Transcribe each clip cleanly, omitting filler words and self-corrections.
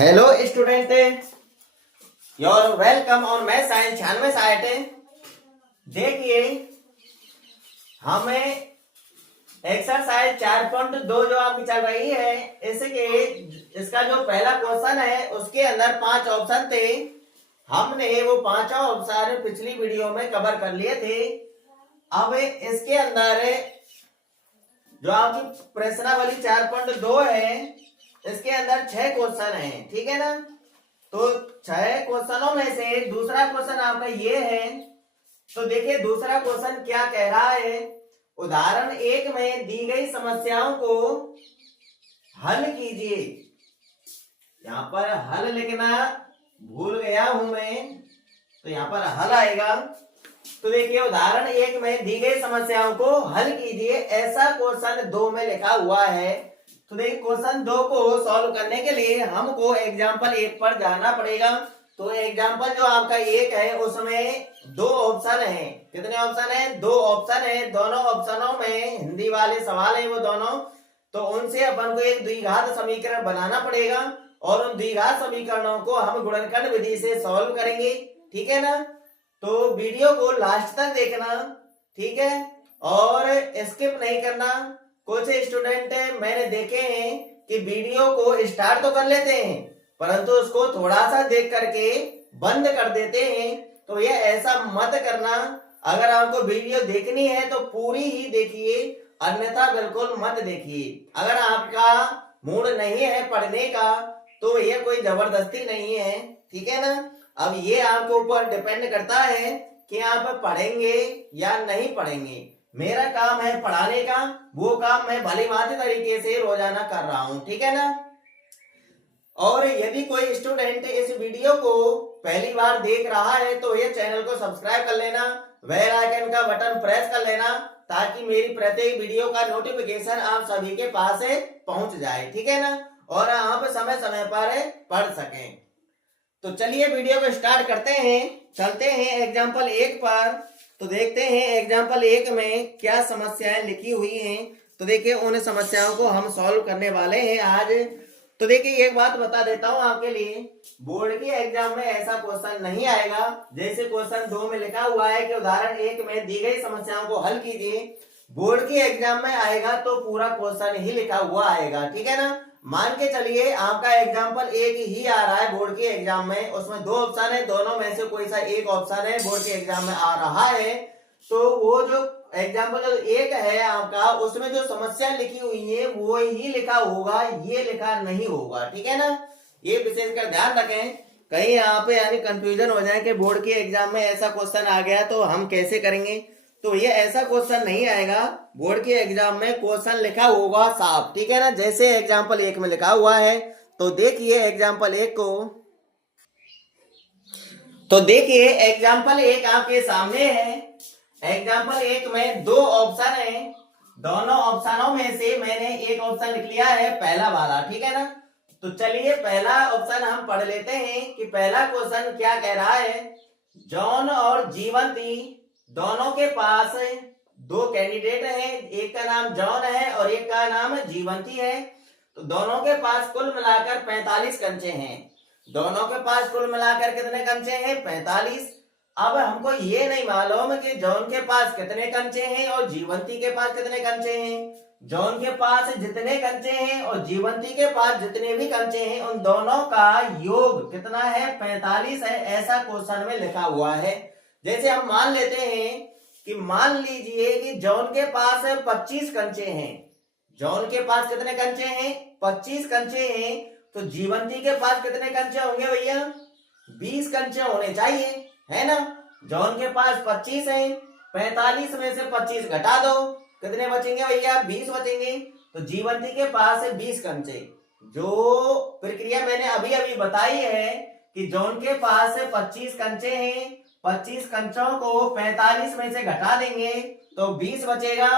Hello student, your welcome on math science 96 site. देखिए हमें exercise 4.2 जो आपकी चल रही है, इसका जो पहला क्वेश्चन है उसके अंदर 5 ऑप्शन थे। हमने वो 5 ऑप्शन पिछली वीडियो में कवर कर लिए थे। अब इसके अंदर जो आपकी प्रश्नावली 4.2 है, इसके अंदर 6 क्वेश्चन है, ठीक है ना। तो 6 क्वेश्चनों में से दूसरा क्वेश्चन आपका ये है। तो देखिए दूसरा क्वेश्चन क्या कह रहा है। उदाहरण 1 में दी गई समस्याओं को हल कीजिए। यहां पर हल लिखना भूल गया हूं मैं, तो यहां पर हल आएगा। तो देखिए उदाहरण 1 में दी गई समस्याओं को हल कीजिए, ऐसा क्वेश्चन 2 में लिखा हुआ है। तो देखिए क्वेश्चन 2 को सॉल्व करने के लिए हमको एग्जाम्पल 1 पर जाना पड़ेगा। तो एग्जाम्पल जो आपका 1 है उसमें 2 ऑप्शन है। कितने ऑप्शन है? 2 ऑप्शन है। दोनों ऑप्शनों में हिंदी वाले सवाल है वो दोनों। तो उनसे अपन को एक द्विघात समीकरण बनाना पड़ेगा और उन द्विघात समीकरणों को हम गुणनखंड विधि से सॉल्व करेंगे, ठीक है ना। तो वीडियो को लास्ट तक देखना, ठीक है, और स्किप नहीं करना। कुछ स्टूडेंट मैंने देखे हैं कि वीडियो को स्टार्ट तो कर लेते हैं परंतु उसको थोड़ा सा देख करके बंद कर देते हैं। तो ये ऐसा मत करना। अगर आपको वीडियो देखनी है तो पूरी ही देखिए, अन्यथा बिल्कुल मत देखिए। अगर आपका मूड नहीं है पढ़ने का तो ये कोई जबरदस्ती नहीं है, ठीक है ना। अब ये आपके ऊपर डिपेंड करता है कि आप पढ़ेंगे या नहीं पढ़ेंगे। मेरा काम है पढ़ाने का, वो काम मैं भली भांति तरीके से रोजाना कर रहा हूं, ठीक है ना। और यदि कोई स्टूडेंट इस वीडियो को पहली बार देख रहा है तो ये चैनल को सब्सक्राइब कर लेना, बेल आइकन का बटन प्रेस कर लेना ताकि मेरी प्रत्येक वीडियो का नोटिफिकेशन आप सभी के पास पहुंच जाए, ठीक है ना, और आप समय समय पर पढ़ सकें। तो चलिए वीडियो को स्टार्ट करते हैं, चलते हैं एग्जाम्पल 1 पर। तो देखते हैं एग्जाम्पल 1 में क्या समस्याएं लिखी हुई हैं। तो देखिए उन समस्याओं को हम सॉल्व करने वाले हैं आज। तो देखिए एक बात बता देता हूं आपके लिए, बोर्ड के एग्जाम में ऐसा क्वेश्चन नहीं आएगा जैसे क्वेश्चन 2 में लिखा हुआ है कि उदाहरण 1 में दी गई समस्याओं को हल कीजिए। बोर्ड के एग्जाम में आएगा तो पूरा क्वेश्चन ही लिखा हुआ आएगा, ठीक है ना। मान के चलिए आपका एग्जाम्पल 1 ही आ रहा है बोर्ड के एग्जाम में, उसमें 2 ऑप्शन है, दोनों में से कोई सा एक ऑप्शन है बोर्ड के एग्जाम में आ रहा है। तो वो जो एग्जाम्पल जो 1 है आपका, उसमें जो समस्या लिखी हुई है वो ही लिखा होगा, ये लिखा नहीं होगा, ठीक है ना। ये विशेषकर ध्यान रखें, कहीं यहाँ पे यानी कंफ्यूजन हो जाए कि बोर्ड के एग्जाम में ऐसा क्वेश्चन आ गया तो हम कैसे करेंगे। तो ये ऐसा क्वेश्चन नहीं आएगा। बोर्ड के एग्जाम में क्वेश्चन लिखा होगा साफ, ठीक है ना, जैसे एग्जाम्पल 1 में लिखा हुआ है। तो देखिए एग्जाम्पल 1 को। तो देखिए एग्जाम्पल 1 आपके सामने है। एग्जाम्पल 1 में 2 ऑप्शन है, दोनों ऑप्शनों में से मैंने एक ऑप्शन लिख लिया है पहला वाला, ठीक है ना। तो चलिए पहला ऑप्शन हम पढ़ लेते हैं कि पहला क्वेश्चन क्या कह रहा है। जॉन और जीवंती दोनों के पास 2 कैंडिडेट हैं, एक का नाम जॉन है और एक का नाम जीवंती है। तो दोनों के पास कुल मिलाकर 45 कंचे हैं। दोनों के पास कुल मिलाकर कितने कंचे हैं? 45। अब हमको ये नहीं मालूम कि जॉन के पास कितने कंचे हैं और जीवंती के पास कितने कंचे हैं। जॉन के पास जितने कंचे हैं और जीवंती के पास जितने भी कंचे हैं उन दोनों का योग कितना है? 45 है, ऐसा क्वेश्चन में लिखा हुआ है। जैसे हम मान लेते हैं कि मान लीजिए कि जॉन के पास 25 कंचे हैं। जॉन के पास कितने कंचे हैं? 25 कंचे हैं। तो जीवंती के पास कितने कंचे होंगे भैया? 20 कंचे होने चाहिए, है ना। जॉन के पास 25 है, 45 में से 25 घटा दो, कितने बचेंगे भैया? 20 बचेंगे। तो जीवंती के पास है 20 कंचे। जो प्रक्रिया मैंने अभी अभी बताई है कि जॉन के पास 25 कंचे हैं, 25 कंचों को 45 में से घटा देंगे तो 20 बचेगा।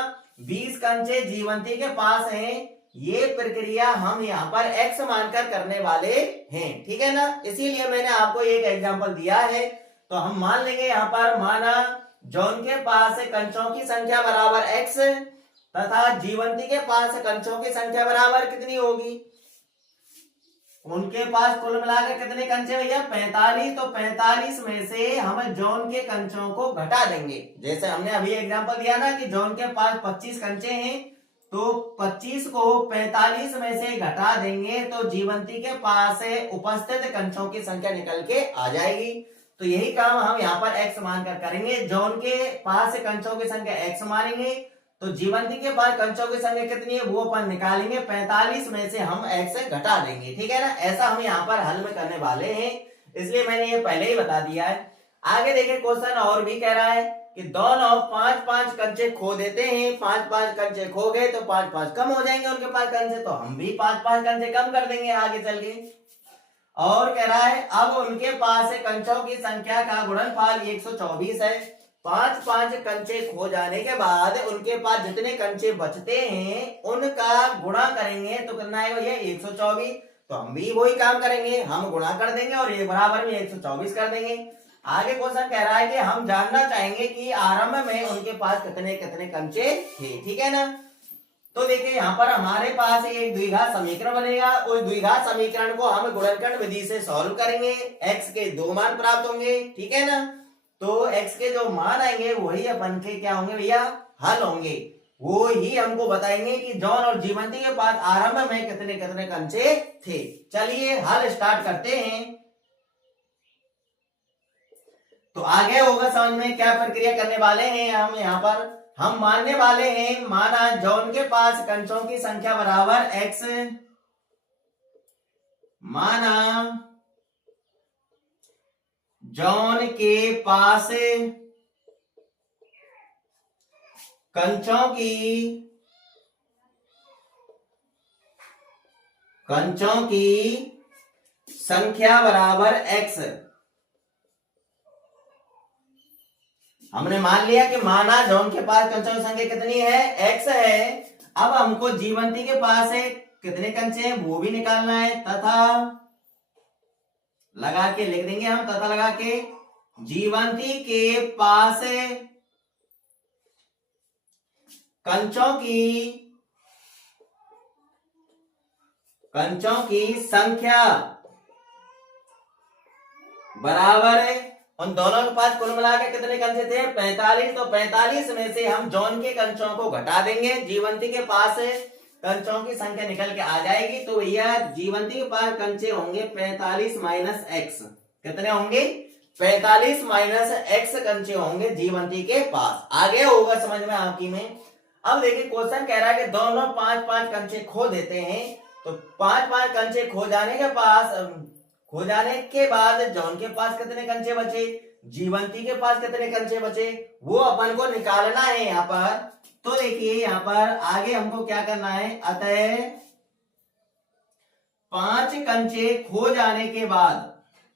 20 कंचे जीवंती के पास हैं। ये प्रक्रिया हम यहाँ पर x मानकर करने वाले हैं, ठीक है ना। इसीलिए मैंने आपको एक एग्जांपल दिया है। तो हम मान लेंगे यहाँ पर, माना जॉन के पास कंचों की संख्या बराबर x तथा जीवंती के पास कंचों की संख्या बराबर कितनी होगी? उनके पास कुल मिलाकर कितने कंचे भैया 45। तो 45 में से हम जॉन के कंचों को घटा देंगे। जैसे हमने अभी एग्जांपल दिया ना कि जॉन के पास 25 कंचे हैं, तो 25 को 45 में से घटा देंगे तो जीवंती के पास उपस्थित कंचों की संख्या निकल के आ जाएगी। तो यही काम हम यहाँ पर x मानकर करेंगे। जॉन के पास कंचों की संख्या x मानेंगे, तो जीवंती के पास कंचों की संख्या कितनी है वो अपन निकालेंगे, 45 में से हम x घटा देंगे। ठीक है ना, ऐसा हम यहाँ पर हल में करने वाले हैं, इसलिए मैंने ये पहले ही बता दिया है। आगे देखिए क्वेश्चन और भी कह रहा है कि दोनों 5-5 कंचे खो देते हैं। 5-5 कंचे खो गए तो 5-5 कम हो जाएंगे उनके पास कंचे, तो हम भी 5-5 कंचे कम कर देंगे आगे चल के। और कह रहा है अब उनके पास कंचों की संख्या का गुणनफल 124 है। 5-5 कंचे खो जाने के बाद उनके पास जितने कंचे बचते हैं उनका गुणा करेंगे तो कितना आएगा भैया 124। तो हम भी वही काम करेंगे, हम गुणा कर देंगे और ये बराबर में 124 कर देंगे। आगे क्वेश्चन कह रहा है कि हम जानना चाहेंगे कि आरंभ में उनके पास कितने कितने कंचे थे। ठीक है ना, तो देखिए यहाँ पर हमारे पास एक द्विघात समीकरण बनेगा। उस द्विघात समीकरण को हम गुणनखंड विधि से सॉल्व करेंगे, x के 2 मान प्राप्त होंगे। ठीक है ना, तो x के जो मान आएंगे वही अपन के क्या होंगे भैया हल होंगे। वो ही हमको बताएंगे कि जॉन और जीवंती के पास आरंभ में कितने कितने कंचे थे। चलिए हल स्टार्ट करते हैं। तो आगे होगा समझ में क्या प्रक्रिया करने वाले हैं हम यहाँ पर। हम मानने वाले हैं माना जॉन के पास कंचों की संख्या बराबर x, माना जॉन के पास कंचों की संख्या बराबर x। हमने मान लिया कि माना जॉन के पास कंचों की संख्या कितनी है x है। अब हमको जीवंती के पास कितने कंचे हैं वो भी निकालना है, तथा लगा के लिख देंगे हम, तथा लगा के जीवंती के पास कंचों की संख्या बराबर है उन दोनों के पास कुल मिलाकर कितने कंचे थे 45। तो 45 में से हम जॉन के कंचों को घटा देंगे, जीवंती के पास कंचों की संख्या निकल के आ जाएगी। तो भैया जीवंती के पास कंचे होंगे 45 माइनस x। कितने होंगे 45 माइनस x कंचे होंगे जीवंती के पास। आगे होगा समझ में आपकी में। अब देखिए क्वेश्चन कह रहा है कि दोनों 5-5 कंचे खो देते हैं। तो 5-5 कंचे खो जाने के बाद जॉन के पास कितने कंचे बचे, जीवंती के पास कितने कंचे बचे, वो अपन को निकालना है यहाँ पर। तो देखिए यहाँ पर आगे हमको क्या करना है, अतः 5 कंचे खो जाने के बाद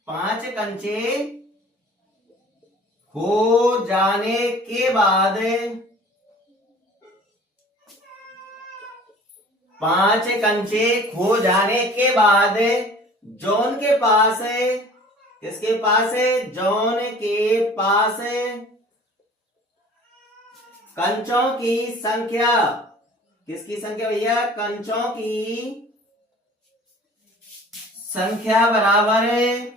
5 कंचे खो जाने के बाद 5 कंचे खो जाने के बाद जॉन के पास किसके पास है, जॉन के पास कंचों की संख्या, किसकी संख्या भैया, कंचों की संख्या बराबर है।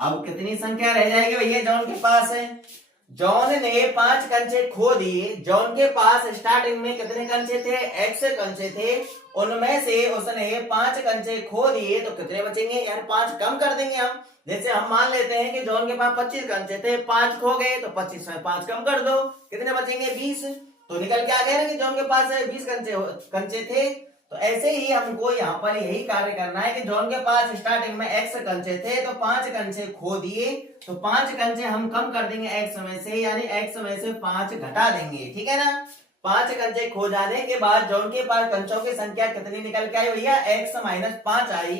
अब कितनी संख्या रह जाएगी भैया जॉन के पास है, जॉन ने 5 कंचे खो दिए। जॉन के पास स्टार्टिंग में कितने कंचे थे, x कंचे थे, उनमें से उसने 5 कंचे खो दिए तो कितने बचेंगे, यार 5 कम कर देंगे हम। जैसे हम मान लेते हैं कि जॉन के पास 25 कंचे थे, 5 खो गए तो 25 में 5 कम कर दो, कितने बचेंगे 20। तो निकल के आ गया ना कि जॉन के पास 20 कंचे थे। तो ऐसे ही हमको यहाँ पर यही कार्य करना है कि जॉन के पास स्टार्टिंग में x कंचे थे तो 5 कंचे खो दिए, तो 5 कंचे हम कम कर देंगे x में से, यानी x में से 5 घटा देंगे। ठीक है ना, 5 कंचे खो जाने के बाद जॉन के पास कंचों की संख्या कितनी निकल के आई भैया, x माइनस 5 आई।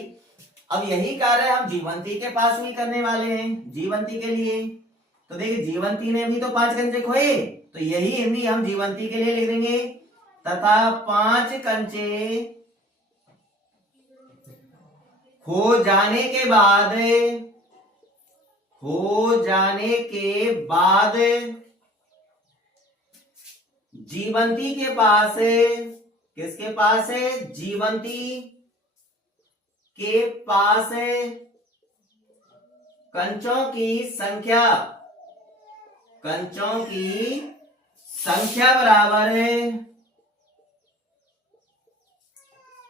अब यही कार्य हम जीवंती के पास भी करने वाले हैं, जीवंती के लिए। तो देखिए जीवंती ने भी तो 5 कंचे खोए, तो यही हिंदी हम जीवंती के लिए लिख देंगे, तथा 5 कंचे खो जाने के बाद जीवंती के पास, किसके पास है, जीवंती के पास कंचों की संख्या बराबर है।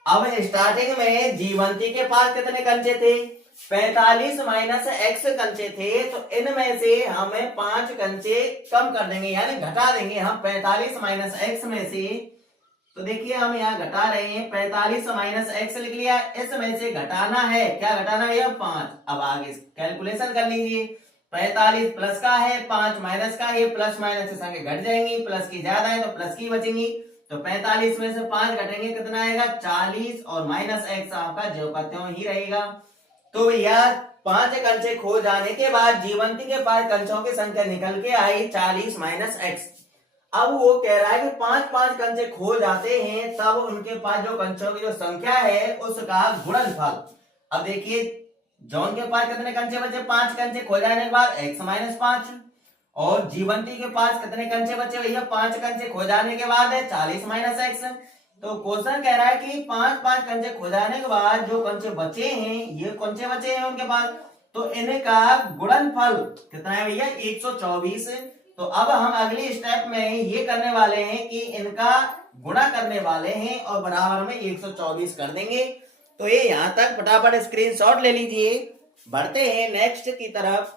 अब स्टार्टिंग में जीवंती के पास कितने कंचे थे? 45 माइनस एक्स कंचे थे, तो इनमें से हमें 5 कंचे कम कर देंगे, यानी घटा देंगे हम 45 माइनस एक्स में से। तो देखिए हम यहाँ घटा रहे हैं, 45 माइनस एक्स लिख लिया, इसमें से घटाना है, क्या घटाना है? 5। अब आगे कैलकुलेशन कर लीजिए, 45 प्लस का है, 5 माइनस का है, प्लस माइनस से संख्या घट जाएंगी, प्लस की ज्यादा है तो प्लस की बचेंगी। तो 45 में से 5 घटेंगे, कितना आएगा? 40, और माइनस एक्स आपका ज्यों का त्यों ही रहेगा। तो भैया 5 कंचे खो जाने के बाद जीवंती के पास कंचों की संख्या निकल के आई 40 माइनस एक्स। अब वो कह रहा है कि 5 कंचे खो जाते हैं, तब उनके पास जो कंचों की जो संख्या है उसका गुणनफल। अब देखिए जॉन के पास कितने कंचे बचे? 5 कंचे खो जाने के बाद x माइनस 5, और जीवंती के पास कितने कंचे बचे भैया? 5 कंचे खो जाने के बाद है 40 माइनस एक्स। तो क्वेश्चन कह रहा है कि 5 कंचे खो जाने के बाद जो कंचे बचे हैं, ये कंचे बचे हैं उनके पास, तो इनका गुणनफल कितना है भैया? 124। तो अब हम अगली स्टेप में ये करने वाले हैं कि इनका गुणा करने वाले हैं और बराबर में 124 कर देंगे। तो ये यहां तक फटाफट स्क्रीनशॉट ले लीजिए। बढ़ते हैं नेक्स्ट की तरफ।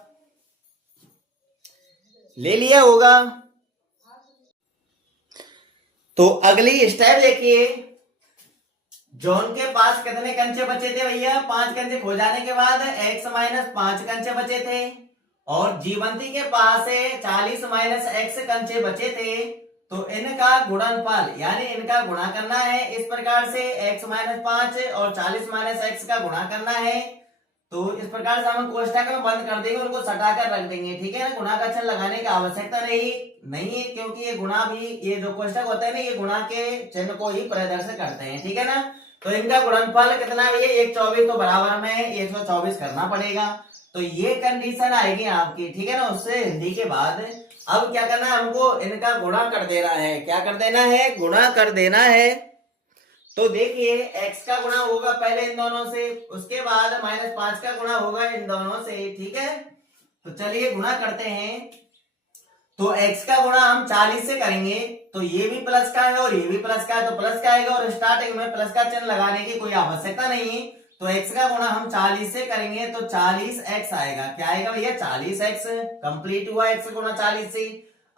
ले लिया होगा। तो अगली स्टेप देखिए, जॉन के पास कितने कंचे बचे थे भैया? 5 कंचे खो जाने के बाद x माइनस 5 कंचे बचे थे, और जीवंती के पास 40 माइनस एक्स कंचे बचे थे। तो इनका गुणनफल यानी इनका गुणा करना है इस प्रकार से, x माइनस 5 और 40 माइनस एक्स का गुणा करना है। तो इस प्रकार से हम कोष्टक में बंद कर देंगे, उनको सटाकर रख देंगे, ठीक है ना। गुणा का चिन्ह लगाने की आवश्यकता नहीं है, क्योंकि ये गुणा भी, ये जो कोष्टक होता है ना, ये गुणा के चिन्ह को ही प्रदर्शित करते हैं, ठीक है ना। तो इनका गुणनफल कितना है भैया? 124, तो बराबर में 124 करना पड़ेगा। तो ये कंडीशन आएगी आपकी, ठीक है ना। उससे हिंदी के बाद अब क्या करना है हमको? इनका गुणा कर देना है। क्या कर देना है? गुणा कर देना है। तो देखिए x का गुणा होगा पहले इन दोनों से, उसके बाद माइनस 5 का गुणा होगा इन दोनों से, ठीक है। तो चलिए गुणा करते हैं। तो x का गुणा हम 40 से करेंगे, तो ये भी प्लस का है और ये भी प्लस का है, तो प्लस का आएगा, और स्टार्टिंग में प्लस का चिन्ह लगाने की कोई आवश्यकता नहीं है। तो x का गुणा हम 40 से करेंगे तो 40x आएगा। क्या आएगा भैया? 40x। कंप्लीट हुआ x गुणा 40 से।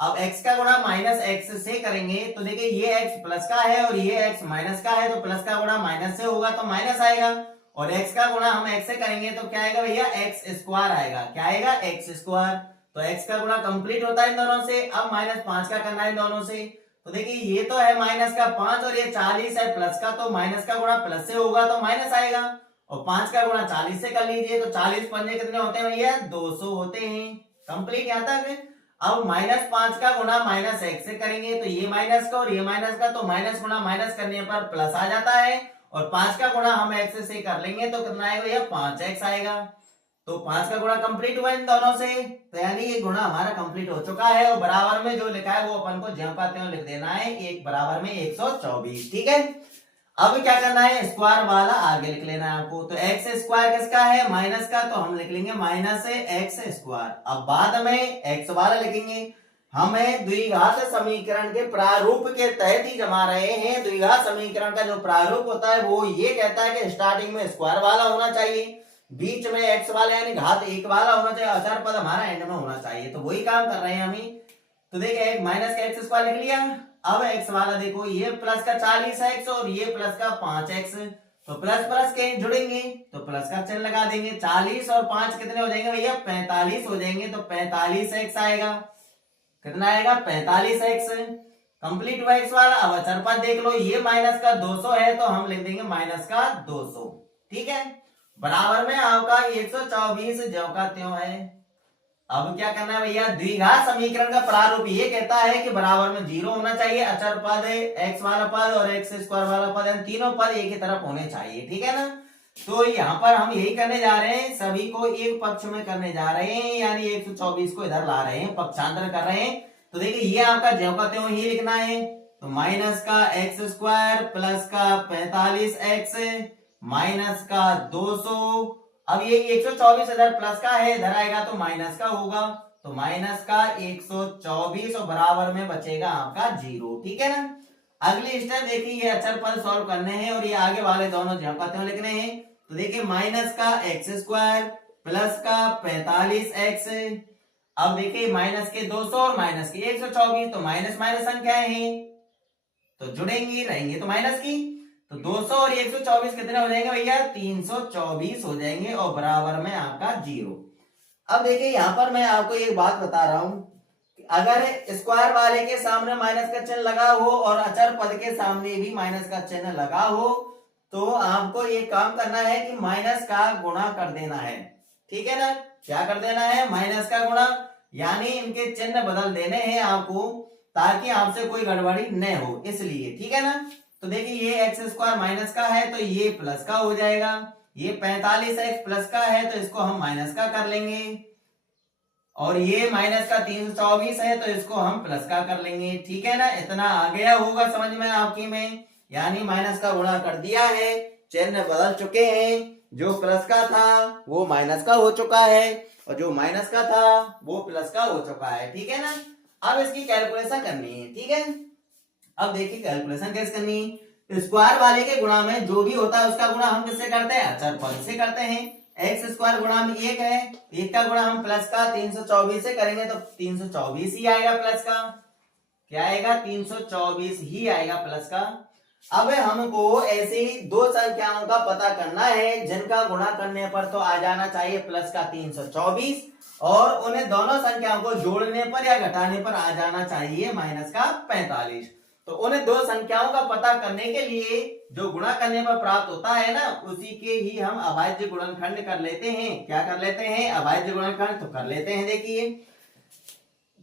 अब x का गुणा माइनस x से करेंगे, तो देखिए ये x प्लस का है और ये x माइनस का है, तो प्लस का गुणा माइनस से होगा तो माइनस आएगा, और x का गुणा हम x से करेंगे तो क्या आएगा भैया? x स्क्वायर आएगा। क्या आएगा? x square. तो x का गुणा कंप्लीट होता है इन दोनों से। अब माइनस 5 का करना है इन दोनों से। तो देखिए ये तो है माइनस का 5 और ये 40 है प्लस का, तो माइनस का गुणा प्लस से होगा तो माइनस आएगा, और 5 का गुणा 40 से कर लीजिए, तो 40 पंजे कितने होते हैं भैया? 200 होते हैं। कंप्लीट यहाँ तक। अब माइनस 5 का गुणा माइनस एक्स से करेंगे, तो ये माइनस का और ये माइनस का, तो माइनस गुणा माइनस करने पर प्लस आ जाता है, और 5 का गुणा हम एक्स से कर लेंगे तो कितना आएगा भैया? 5x आएगा। तो 5 का गुणा कंप्लीट हुआ इन दोनों से, तो यानी ये गुणा हमारा कंप्लीट हो चुका है, और बराबर में जो लिखा है वो अपन को ज्यों का त्यों लिख देना है, एक बराबर में 124, ठीक है। अब क्या करना है? स्क्वायर वाला आगे लिख लेना है आपको। तो एक्स स्क्वायर किसका है? माइनस का, तो हम लिख लेंगे माइनस एक्स स्क्वायर। अब बाद में एक्स वाला लिखेंगे। हमें द्विघात समीकरण के प्रारूप के तहत ही जमा रहे हैं। द्विघात समीकरण का जो प्रारूप होता है वो ये कहता है कि स्टार्टिंग में स्क्वायर वाला होना चाहिए, बीच में एक्स वाला यानी घात 1 वाला होना चाहिए, अचर पद हमारा एंड में होना चाहिए। तो वही काम कर रहे हैं हम ही। तो देखिए एक माइनस का एक्स स्क्वायर लिख लिया। अब x वाला देखो, ये प्लस का 40x और ये प्लस का 5x, तो प्लस प्लस के जुड़ेंगे तो प्लस का चिन्ह लगा देंगे। 40 और 5 कितने हो जाएंगे भैया? 45 हो जाएंगे, तो 45x आएगा। कितना आएगा? 45x। कंप्लीट हुआ x वाला। अब अचर पद देख लो, ये माइनस का 200 है तो हम लिख देंगे माइनस का 200, ठीक है। बराबर में आपका 124 ज्यों का त्यों है। अब क्या करना है भैया? द्विघात समीकरण का प्रारूप ये कहता है कि बराबर में 0 होना चाहिए, अचर पद x वाला पद और x स्क्वायर वाला पद, तीनों पद एक ही तरफ होने चाहिए, ठीक है ना। तो यहाँ पर हम यही करने जा रहे हैं, सभी को एक पक्ष में करने जा रहे हैं, यानी 124 को इधर ला रहे हैं, पक्षांतर कर रहे हैं। तो देखिए ये आपका ज्यों का त्यों ही लिखना है। तो माइनस का एक्स स्क्वायर प्लस का 45x माइनस का 200। अब ये 124 इधर प्लस का है, इधर आएगा तो माइनस का होगा, तो माइनस का 124 और बराबर में बचेगा आपका 0। ठीक है ना। अगली स्टेप देखिए, ये अचर पद सॉल्व करने हैं और ये आगे वाले दोनों ज्यादा लिखने हैं। तो देखिए माइनस का एक्स स्क्वायर प्लस का 45x। अब देखिए माइनस के 200 और माइनस के 124, तो माइनस माइनस संख्याएं हैं तो जुड़ेंगी, रहेंगे तो माइनस की। तो 200 और 124 कितने हो जाएंगे भैया? 324 हो जाएंगे और बराबर में आपका 0। अब देखिए यहां पर मैं आपको एक बात बता रहा हूं, अगर स्क्वायर वाले के सामने माइनस का चिन्ह लगा हो और अचर पद के सामने भी माइनस का चिन्ह लगा हो, तो आपको ये काम करना है कि माइनस का गुणा कर देना है। ठीक है ना। क्या कर देना है? माइनस का गुणा, यानी इनके चिन्ह बदल देने हैं आपको, ताकि आपसे कोई गड़बड़ी न हो, इसलिए। ठीक है ना। तो देखिए ये एक्स स्क्वायर माइनस का है तो ये प्लस का हो जाएगा, ये 45x प्लस का है तो इसको हम माइनस का कर लेंगे, और ये माइनस का 324 है तो इसको हम प्लस का कर लेंगे। ठीक है ना। इतना आ गया होगा समझ में आपकी में, यानी माइनस का गुणा कर दिया है, चिन्ह बदल चुके हैं, जो प्लस का था वो माइनस का हो चुका है और जो माइनस का था वो प्लस का हो चुका है। ठीक है ना। अब इसकी कैलकुलेशन करनी है। ठीक है। अब देखिए कैलकुलेशन कैसे करनी है। स्क्वायर वाले के गुणा में जो भी होता है उसका गुणा हम किससे करते हैं? अचर पद से करते हैं। एक्स स्क्वायर गुणा में 1 है, 1 का गुणा हम प्लस का 324 से करेंगे तो 324 ही आएगा प्लस का। क्या आएगा? 324 ही आएगा प्लस का। अब हमको ऐसी दो संख्याओं का पता करना है जिनका गुणा करने पर तो आ जाना चाहिए प्लस का 324, और उन्हें दोनों संख्याओं को जोड़ने पर या घटाने पर आ जाना चाहिए माइनस का 45। तो उन्हें दो संख्याओं का पता करने के लिए जो गुणा करने पर प्राप्त होता है ना, उसी के ही हम अभाज्य गुणनखंड कर लेते हैं। क्या कर लेते हैं? अभाज्य गुणनखंड तो कर लेते हैं। देखिए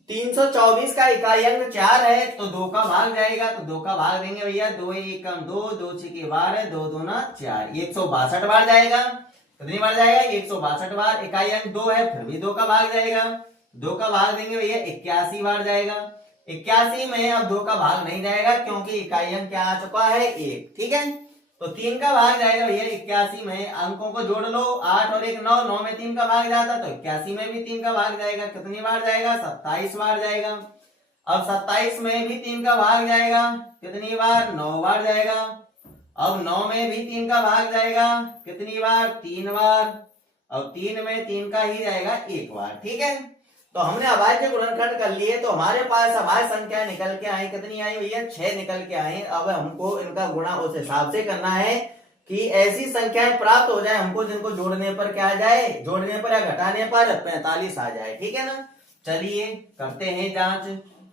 324 का इकाई अंक 4 है तो 2 का भाग जाएगा, तो 2 का भाग देंगे भैया, 2 एकम 2, 2 6 12, 2 दूना 4, 162 बार जाएगा। कितनी बार जाएगा? 162 बार। इकाई अंक 2 है, फिर भी 2 का भाग जाएगा, 2 का भाग देंगे भैया 81 बार जाएगा। 81 में अब 2 का भाग नहीं जाएगा क्योंकि इकाई अंक क्या आ चुका है? 1। ठीक है। तो 3 का भाग जाएगा भैया 81 में, अंकों को जोड़ लो, 8 और 1 9, 9 में 3 का भाग जाता तो 81 में भी 3 का भाग जाएगा। कितनी बार जाएगा? 27 बार जाएगा। अब 27 में भी 3 का भाग जाएगा, कितनी बार? 9 बार जाएगा। अब 9 में भी 3 का भाग जाएगा, कितनी बार? 3 बार। अब 3 में 3 का ही जाएगा 1 बार। ठीक है। तो हमने अभाज्य गुणनखंड कर लिए, तो हमारे पास अभाज्य संख्या निकल के आई, कितनी आई भैया? 6 निकल के आई। अब हमको इनका गुणा उस हिसाब से करना है कि ऐसी संख्याएं प्राप्त हो जाए हमको जिनको जोड़ने पर क्या आ जाए? जोड़ने पर या घटाने पर 45 आ जाए। ठीक है ना। चलिए करते हैं जांच।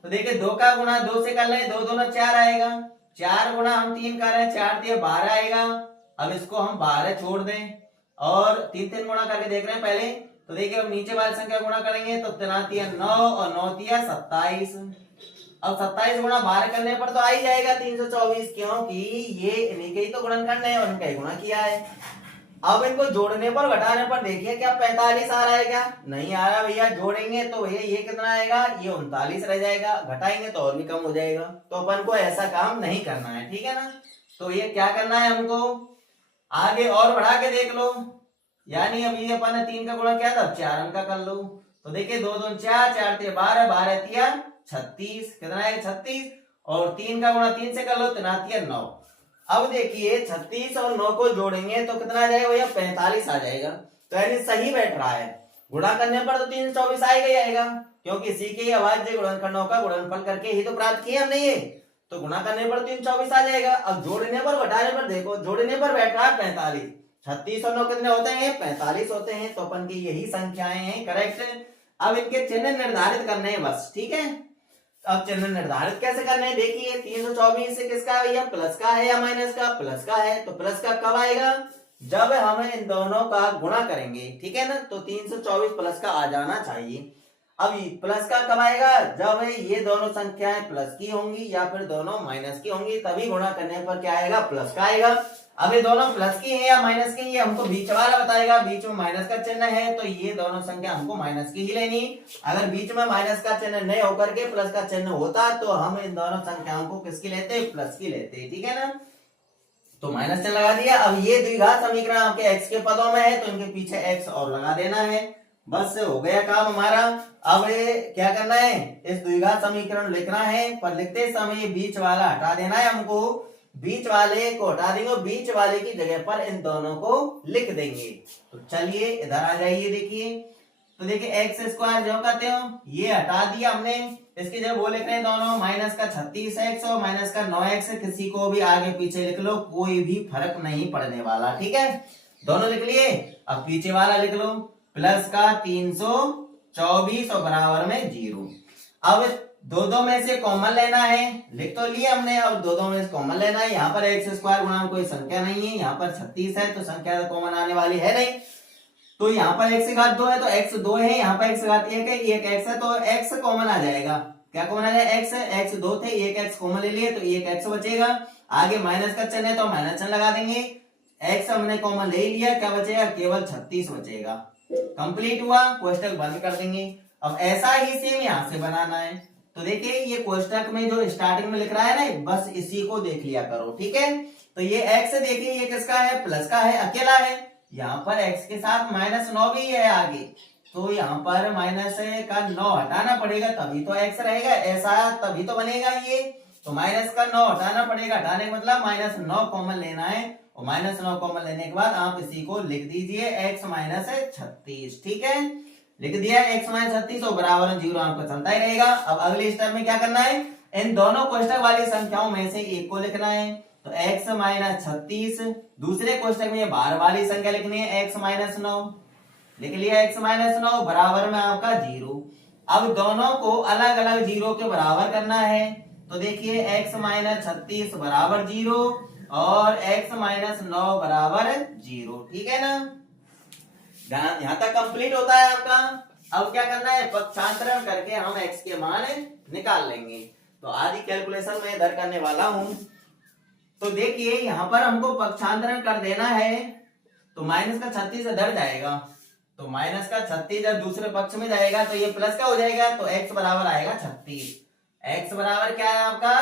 तो देखिए 2 का गुणा 2 से कर ले, 2 दूना 4 आएगा, 4 गुणा हम 3 कर रहे हैं, 4 3 12 आएगा। अब इसको हम 12 छोड़ दें और 3 3 गुणा करके देख रहे हैं पहले। तो देखिए अब नीचे वाली संख्या गुणा करेंगे तो 3 9 और 9 27। अब 27 गुणा 12 करने पर तो आ ही जाएगा 324, क्योंकि ये इन्हीं के ही तो गुणनखंड है और इनका ही गुणा किया है। अब इनको जोड़ने पर घटाने पर देखिए क्या 45 आ रहा है? क्या नहीं आ रहा भैया? जोड़ेंगे तो भैया ये कितना आएगा? ये 39 रह जाएगा, घटाएंगे तो और भी कम हो जाएगा। तो अपन को ऐसा काम नहीं करना है। ठीक है ना। तो ये क्या करना है हमको? आगे और बढ़ा के देख लो, यानी अब ये अपन ने 3 का गुणा किया था, 4 अंक का कर लो। तो देखिए 2 2 4, 4 3 12, 12 3 36, कितना है? 36। और 3 का गुणा 3 से कर लो, 3 9। अब देखिए 36 और 9 को जोड़ेंगे तो कितना आ जाएगा भैया? 45 आ जाएगा। तो यानी सही बैठ रहा है। गुणा करने पर तो 324 आएगा ही आएगा, क्योंकि इसी के अभाज्य गुणनखंडों का गुणनफल करके ही तो प्राप्त किया हमने ये। तो गुणा करने पर 324 आ जाएगा। अब जोड़ने पर घटाने पर देखो, जोड़ने पर बैठ रहा है 45, 36 और 9 कितने होते हैं? 45 होते हैं। तो अपन की यही संख्याएं हैं करेक्ट। अब इनके चिन्ह निर्धारित करने हैं बस। ठीक है। अब चिन्ह निर्धारित कैसे करने हैं? देखिए 324 से किसका है भैया? प्लस का है या माइनस का? प्लस का है। तो प्लस का कब आएगा? जब हम इन दोनों का गुणा करेंगे। ठीक है ना। तो 324 प्लस का आ जाना चाहिए। अब प्लस का कब आएगा? जब ये दोनों संख्याएं प्लस की होंगी या फिर दोनों माइनस की होंगी, तभी गुणा करने पर क्या आएगा? प्लस का आएगा। अब ये दोनों प्लस की है या माइनस की, ये हमको बीच वाला बताएगा। बीच में माइनस का चिन्ह है तो ये दोनों संख्या हमको माइनस की ही लेनी। अगर बीच में माइनस का चिन्ह नहीं होकर के प्लस का चिन्ह होता तो हम इन दोनों संख्याओं को किसकी लेते? प्लस की लेते। ठीक है ना। तो माइनस चिन्ह लगा दिया। अब ये द्विघात समीकरण आपके एक्स के पदों में है तो इनके पीछे एक्स और लगा देना है, बस हो गया काम हमारा। अब क्या करना है, इस द्विघात समीकरण लिखना है, पर लिखते समय बीच वाला हटा देना है हमको। बीच वाले को हटा देंगे, बीच वाले की जगह पर इन दोनों को लिख देंगे। तो चलिए इधर आ जाइए, देखिए तो देखिए एक्स स्क्वायर जो कहते हो ये हटा दिया हमने, इसकी जगह वो लिख रहे हैं दोनों माइनस का 36x और माइनस का 9x, किसी को भी आगे पीछे लिख लो, कोई भी फर्क नहीं पड़ने वाला, ठीक है। दोनों लिख लिए। अब पीछे वाला लिख लो, प्लस का 324 और बराबर में 0। अब दो में से कॉमन लेना है, लिख तो लिया हमने, अब दो में से कॉमन लेना है। यहाँ पर एक्स स्क्वायर गुणा कोई संख्या नहीं है, यहाँ पर 36 है तो संख्या कॉमन आने वाली है नहीं, तो यहाँ पर x घात 2 है तो x 2 है, यहाँ पर x घात 1 है, एक x है तो x कॉमन आ जाएगा। क्या कॉमन आ जाएगा, x 2 थे, एक x कॉमन ले लिए तो एक x बचेगा। आगे माइनस का चिन्ह है तो माइनस चिन्ह लगा देंगे, x हमने कॉमन ले लिया, क्या बचेगा, केवल 36 बचेगा। कंप्लीट हुआ, कोष्टक बंद कर देंगे। अब ऐसा ही सेम यहाँ से बनाना है, तो देखिए ये कोष्टक में जो स्टार्टिंग में लिख रहा है ना, बस इसी को देख लिया करो, ठीक है। तो ये x देखिए ये किसका है, प्लस का है, अकेला है। यहाँ पर x के साथ -9 भी है आगे, तो यहाँ पर माइनस का 9 हटाना पड़ेगा तभी तो x रहेगा, ऐसा तभी तो बनेगा ये। तो माइनस का 9 हटाना पड़ेगा, हटाने का मतलब -9 कॉमन लेना है, और -9 कॉमन लेने के बाद आप इसी को लिख दीजिए x - 36, ठीक है। लिख दिया x - 36 और बराबर 0 आपका चलता ही रहेगा। अब अगले स्टेप में क्या करना है, इन दोनों कोष्टक वाली संख्याओं में से एक को लिखना है, तो x - 36, दूसरे कोष्टक में बाहर वाली संख्या लिखनी है x - 9, लिख लिया x - 9 बराबर में आपका 0। अब दोनों को अलग अलग 0 के बराबर करना है, तो देखिए x - 36 बराबर 0 और x - 9 बराबर 0, ठीक है ना। यहाँ तक कंप्लीट होता है आपका। अब क्या करना है, पक्षांतरण करके हम x के मान निकाल लेंगे। तो आदि कैलकुलेशन में इधर करने वाला हूं, तो देखिए यहाँ पर हमको पक्षांतरण कर देना है, तो माइनस का 36 इधर जाएगा, तो माइनस का 36 जब दूसरे पक्ष में जाएगा तो ये प्लस का हो जाएगा, तो x बराबर आएगा 36। x बराबर क्या है आपका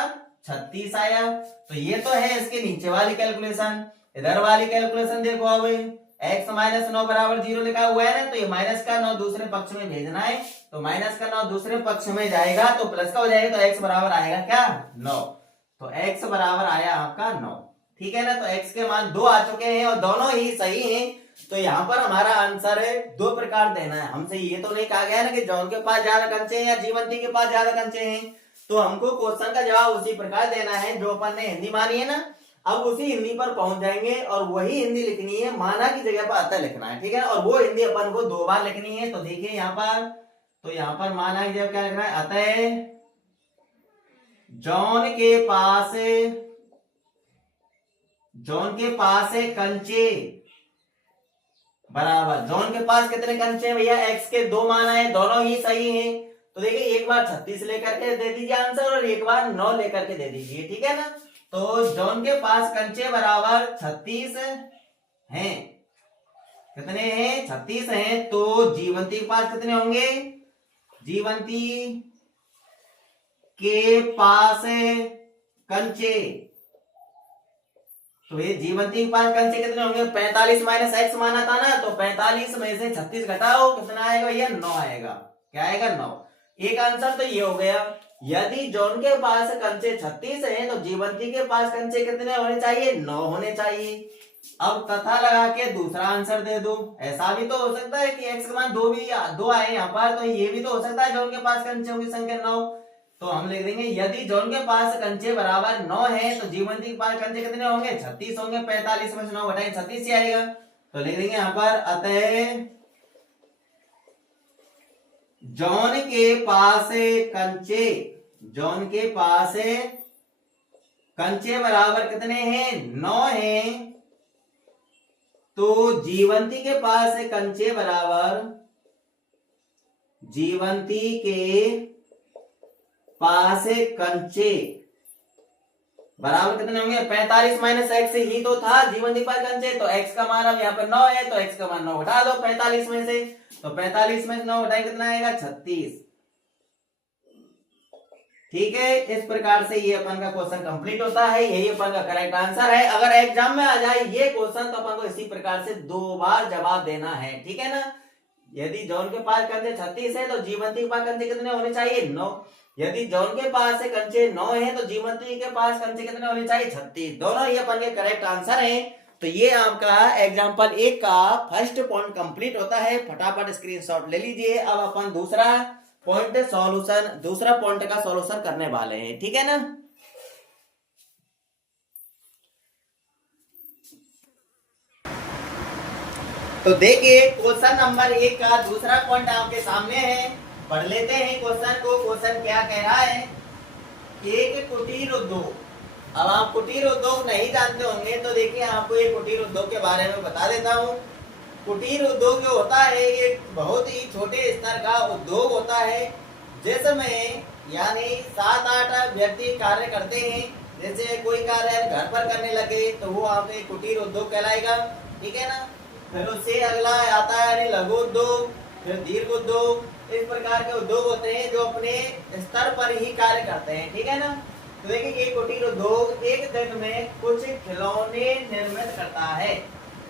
36 आया। तो ये तो है इसके नीचे वाली कैलकुलेशन। इधर वाली कैलकुलेशन देखो, अब x - 9 बराबर 0 लिखा हुआ है ना, तो ये माइनस का 9 दूसरे पक्ष में भेजना है, तो माइनस का 9 दूसरे पक्ष में जाएगा तो प्लस का हो जाएगा, तो x बराबर आएगा क्या 9। तो x बराबर आया आपका 9, ठीक है ना। तो x के मान 2 आ चुके हैं और दोनों ही सही हैं। तो यहाँ पर हमारा आंसर है 2 प्रकार देना है। हमसे ये तो नहीं कहा गया ना कि जॉन के पास ज्यादा कंचे हैं या जीवंती के पास ज्यादा कंचे हैं, तो हमको क्वेश्चन का जवाब उसी प्रकार देना है जो अपन ने हिंदी मानी है ना। अब उसी हिंदी पर पहुंच जाएंगे और वही हिंदी लिखनी है, माना की जगह पर अतः लिखना है, ठीक है। और वो हिंदी अपन को 2 बार लिखनी है। तो देखिए यहाँ पर, तो यहाँ पर माना की जगह क्या लिखना है, अतः जॉन के पास कंचे बराबर, जॉन के पास कितने कंचे हैं भैया, x के 2 मान आए, दोनों ही सही हैं। तो देखिए एक बार 36 लेकर के दे दीजिए आंसर और एक बार 9 लेकर के दे दीजिए, ठीक है ना। तो जॉन के पास कंचे बराबर 36 हैं, कितने हैं 36 हैं। तो जीवंती के पास कितने होंगे, जीवंती के पास कंचे, तो ये जीवंती के पास कंचे कितने होंगे, 45 माइनस x माना था ना, तो 45 में से 36 घटाओ, कितना आएगा भैया 9 आएगा। क्या आएगा 9। एक आंसर तो ये हो गया। यदि जॉन के पास कंचे 36 हैं तो जीवंती के पास कंचे कितने होने चाहिए, 9 होने चाहिए। अब कथा लगा के दूसरा आंसर दे दो। ऐसा भी तो हो सकता है कि x का मान 2 आए यहाँ पर, तो ये भी तो हो सकता है जॉन के पास कंचों की संख्या 9। तो हम लिख देंगे यदि जॉन के पास कंचे बराबर 9 है तो जीवंती के पास कंचे कितने होंगे, 36 होंगे। 45 में से 9 घटाएं 36 ही आएगा। तो लिख देंगे यहाँ पर अतः जॉन के पास कंचे, जॉन के पास कंचे बराबर कितने हैं, 9 हैं। तो जीवंती के पास कंचे बराबर, जीवंती के पास कंचे बराबर कितने होंगे, 45 माइनस x ही तो था जीवंती पास कंचे, तो x का मान अब यहाँ पर 9 है, तो x का मान 9 घटा दो 45 में से, तो 45 में से 9 घटाए कितना आएगा 36। ठीक है, इस प्रकार से ये अपन का क्वेश्चन कंप्लीट होता है। यही अपन का करेक्ट आंसर है। अगर एग्जाम में आ जाए ये क्वेश्चन तो अपन को इसी प्रकार से 2 बार जवाब देना है। ठीक है ना। यदि जॉन के पास कंचे 36 है तो जीवंती के पास कंचे कितने होने चाहिए? 9। यदि जॉन के पास कंचे 9 है तो जीवंती के पास कंचे कितने होने चाहिए? 36। दोनों ये अपन के करेक्ट आंसर है। तो ये आपका एग्जाम्पल 1 का फर्स्ट पॉइंट कंप्लीट होता है। फटाफट स्क्रीनशॉट ले लीजिए। अब अपन दूसरा पॉइंट का सॉल्यूशन करने वाले हैं। ठीक है ना। तो देखिए क्वेश्चन नंबर 1 का दूसरा पॉइंट आपके सामने है। पढ़ लेते हैं क्वेश्चन को। क्वेश्चन क्या कह रहा है? एक कुटीर उद्योग। अब आप कुटीर उद्योग नहीं जानते होंगे तो देखिए आपको एक कुटीर उद्योग के बारे में बता देता हूँ। कुटीर उद्योग जो होता है ये बहुत ही छोटे स्तर का उद्योग होता है जिसमें यानी 7-8 व्यक्ति कार्य करते हैं। जैसे कोई कार्य घर पर करने लगे तो वो आपके कुटीर उद्योग कहलाएगा। ठीक है ना। फिर उससे अगला आता है यानी लघु उद्योग, फिर दीर्घ उद्योग। इस प्रकार के उद्योग होते हैं जो अपने स्तर पर ही कार्य करते हैं। ठीक है ना। तो देखिए ये कुटीर उद्योग एक दिन में कुछ खिलौने निर्मित करता है।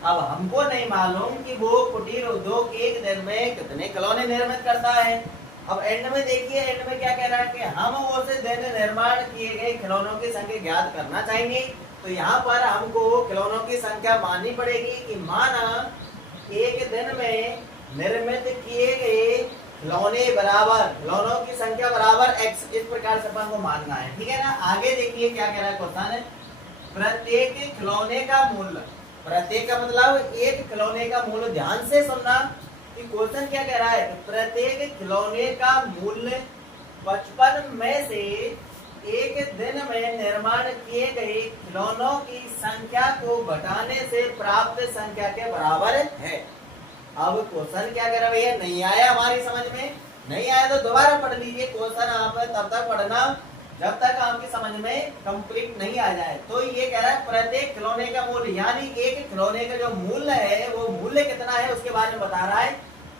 अब हमको नहीं मालूम कि वो कुटीर उद्योग एक दिन में कितने खिलौने निर्मित करता है। अब एंड में देखिए, एंड में क्या कह रहा है कि हम उस दिन निर्माण किए गए खिलौनों की संख्या ज्ञात करना चाहेंगे। तो यहाँ पर हमको खिलौनों की संख्या माननी पड़ेगी कि माना एक दिन में निर्मित किए गए खिलौने बराबर खिलौनों की संख्या बराबर x। इस प्रकार से अपन को मानना है। ठीक है ना। आगे देखिए क्या कह रहा है क्वेश्चन है। प्रत्येक खिलौने का मूल्य, प्रत्येक का मतलब एक खिलौने का मूल्य। ध्यान से सुनना कि क्वेश्चन क्या कह रहा है। प्रत्येक खिलौने का मूल्य 55 में से एक दिन में निर्माण किए गए खिलौनों की संख्या को घटाने से प्राप्त संख्या के बराबर है। अब क्वेश्चन क्या कह रहा है भैया? नहीं आया हमारी समझ में? नहीं आया तो दोबारा पढ़ लीजिए क्वेश्चन। आप तब तक पढ़ना जब तक आपकी समझ में कंप्लीट नहीं आ जाए। तो ये कह रहा है प्रत्येक खिलौने का मूल्य यानी एक खिलौने का जो मूल्य है वो मूल्य कितना है उसके बारे में बता रहा है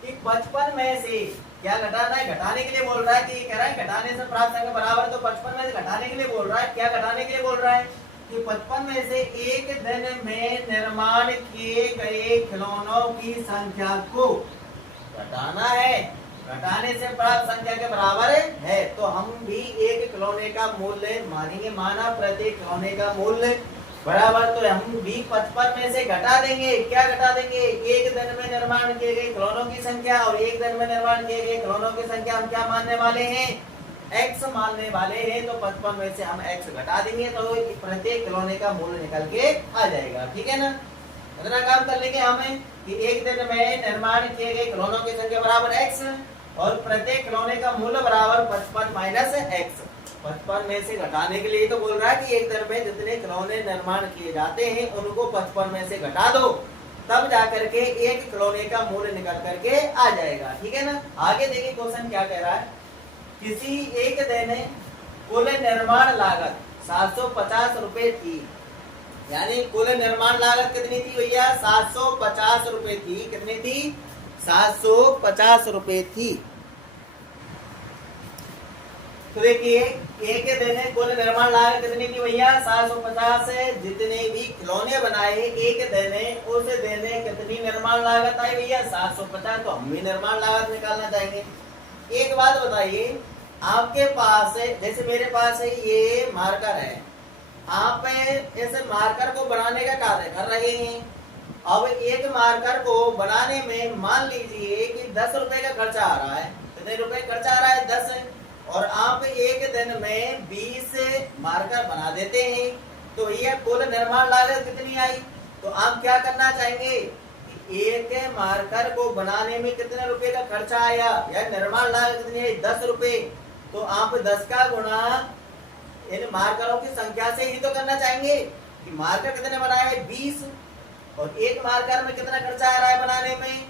कि 55 में से क्या घटाना है? घटाने के लिए बोल रहा है कि कह रहा है घटाने से प्राप्त संख्या बराबर। तो 55 में से घटाने के लिए बोल रहा है। क्या घटाने के लिए बोल रहा है कि 55 में से एक दिन में निर्माण किए गए खिलौनों की संख्या को घटाना है। घटाने से प्राप्त संख्या के बराबर है। तो हम भी एक खिलौने का मूल्य मानेंगे। माना प्रत्येक खिलौने का मूल्य बराबर, तो हम भी 55 में से घटा देंगे। क्या घटा देंगे? एक दिन में निर्माण किए गए खिलौनों की संख्या। और एक दिन में निर्माण किए गए खिलौनों की संख्या हम क्या मानने वाले हैं? x मानने वाले हैं। तो 55 में से हम x घटा देंगे तो प्रत्येक खिलौने का मूल्य निकल के आ जाएगा। ठीक है ना। इतना काम कर लेंगे हमें कि एक दिन में निर्माण किए गए खिलौनों की संख्या बराबर x और प्रत्येक खिलौने का मूल्य बराबर 55 माइनस x। 55 में से घटाने के लिए तो बोल रहा है कि एक दिन में जितने खिलौने निर्माण किए जाते हैं उनको 55 में से घटा दो, तब जाकर के एक खिलौने का मूल्य निकल करके आ जाएगा। ठीक है ना। आगे देखिए क्वेश्चन क्या कह रहा है। किसी एक दिन कुल निर्माण लागत 750 रुपए थी। यानी कुल निर्माण लागत कितनी थी भैया? 750 रुपए थी। कितनी थी? 750 रुपए थी। तो देखिए एक दिन कुल निर्माण लागत कितनी थी भैया? 750 है। जितने भी खिलौने बनाए एक दिन उस दिन कितनी निर्माण लागत आई भैया? 750। तो हम भी निर्माण लागत निकालना चाहेंगे। एक बात बताइए, आपके पास जैसे मेरे पास है ये मार्कर है। आप इस मार्कर को बनाने का कार्य कर रहे हैं। अब एक मार्कर को बनाने में मान लीजिए कि 10 रुपए का खर्चा आ रहा है। कितने रुपए खर्चा आ रहा है? 10। और आप एक दिन में 20 मार्कर बना देते हैं तो ये कुल निर्माण लागत कितनी आई? तो आप क्या करना चाहेंगे कि एक मार्कर को बनाने में कितने रुपए का खर्चा आया या निर्माण लागत कितनी आई? 10 रुपए। तो आप 10 का गुणा इन मार्करों की संख्या से ही तो करना चाहेंगे कि मार्कर कितने बनाए? 20। और एक मार्कर में कितना खर्चा आ रहा है बनाने में?